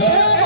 Yeah.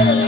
Thank you.